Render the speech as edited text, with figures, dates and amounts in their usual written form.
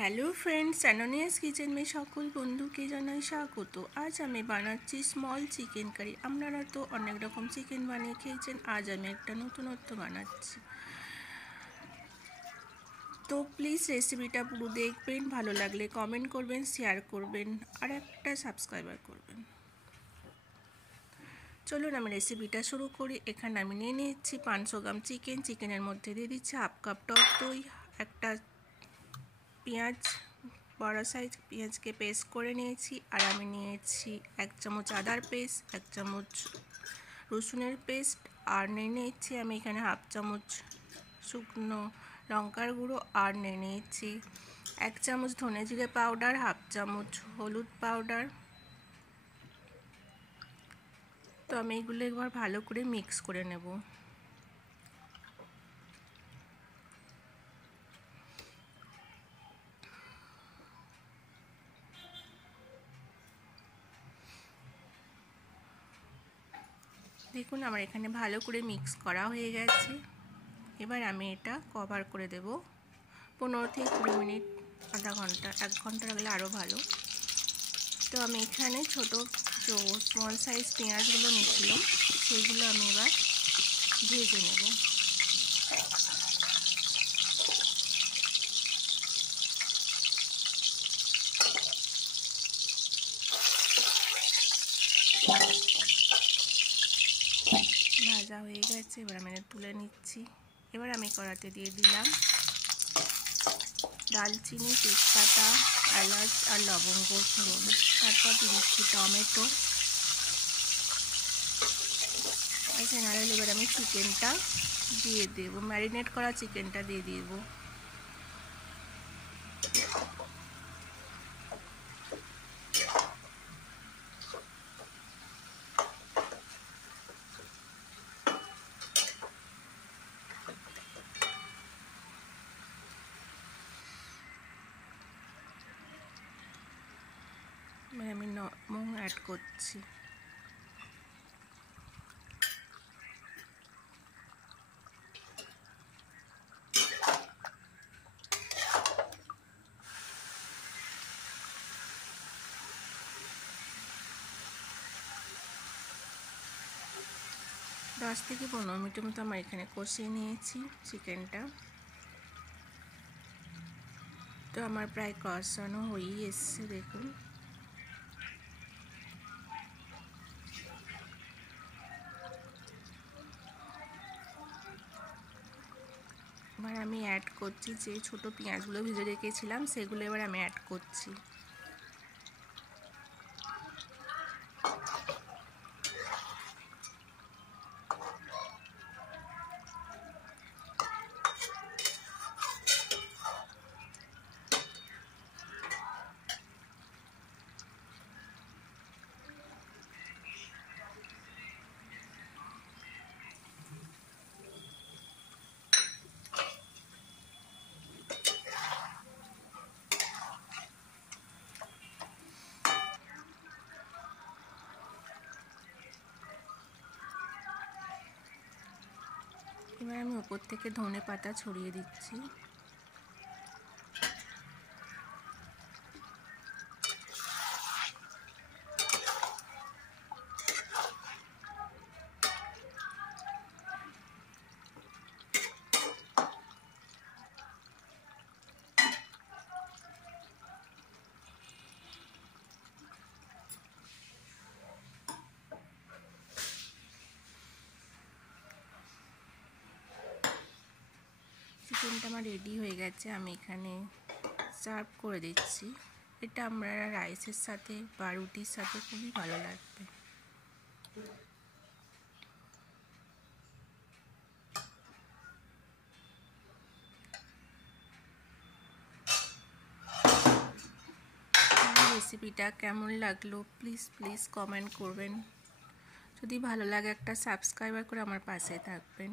Hello friends, अनोनियास kitchen में सकल बंधुके जानाई स्वागत। आज आमी बानाচ্ছি स्मल चिकेन कारि। आपनारा तो अनेक रकम चिकेन बानिয়ে খেয়েছেন, आज आमी একটা নতুনত্ব বানাচ্ছি। তো প্লিজ রেসিপিটা পুরো দেখবেন, ভালো লাগলে কমেন্ট করবেন, শেয়ার করবেন আর একটা সাবস্ক্রাইবার করবেন। চলুন আমি রেসিপিটা শুরু করি। এখানে আমি নিয়ে নিচ্ছি 500 গ্রাম চিকেন। চিকেনের মধ্যে দিয়ে দিচ্ছি হাফ কাপ টক দই, একটা পেঁয়াজ, বড় সাইজ পেঁয়াজকে পেস্ট করে নিয়েছি, আর আমি নিয়েছি 1 চামচ আদার পেস্ট, 1 চামচ রসুনের পেস্ট, আর নিয়ে নিয়েছি আমি এখানে হাফ চামচ শুকনো লঙ্কার গুঁড়ো, আর নিয়ে নিয়েছি 1 চামচ ধনে জিরে পাউডার, হাফ চামচ হলুদ পাউডার। তো আমি এগুলো একবার ভালো করে মিক্স করে নেব। দেখুন আমার এখানে ভালো করে মিক্স করা হয়ে গেছে। এবার আমি এটা কভার করে দেব 15 থেকে 20 মিনিট, আধা ঘন্টা, 1 ঘন্টা লাগলে আরও ভালো। তো আমি এখানে ছোটো যে স্মল সাইজ পেঁয়াজগুলো নিয়েছিলাম সেইগুলো আমি এবার ভেজে নেব। ভাজা হয়ে গেছে, এবার আমি তুলে নিচ্ছি। এবার আমি কড়াতে দিয়ে দিলাম দালচিনি, তেজপাতা, এলাচ আর লবঙ্গ ফোড়ন। তারপর দিয়ে দিচ্ছি টমেটো। নাড়ালে এবার আমি চিকেনটা দিয়ে দেবো, ম্যারিনেট করা চিকেনটা দিয়ে দেবো। আমি লবণ অ্যাড করছি। দশ থেকে 15 মিনিটের মতো আমার এখানে কষিয়ে নিয়েছি চিকেনটা। তো আমার প্রায় কষানো হয়েই এসছে, দেখুন। এবার আমি অ্যাড করছি যে ছোটো পেঁয়াজগুলো ভেজে রেখেছিলাম, সেগুলো এবার আমি অ্যাড করছি। এবার আমি উপর থেকে ধনে পাতা ছড়িয়ে দিচ্ছি। চিকেনটা আমার রেডি হয়ে গেছে, আমি এখানে সার্ভ করে দিচ্ছি। এটা আমরা রাইসের সাথে বা রুটির সাথে খুবই ভালো লাগবে। রেসিপিটা কেমন লাগলো প্লিজ কমেন্ট করবেন। যদি ভালো লাগে একটা সাবস্ক্রাইবার করে আমার পাশে থাকবেন।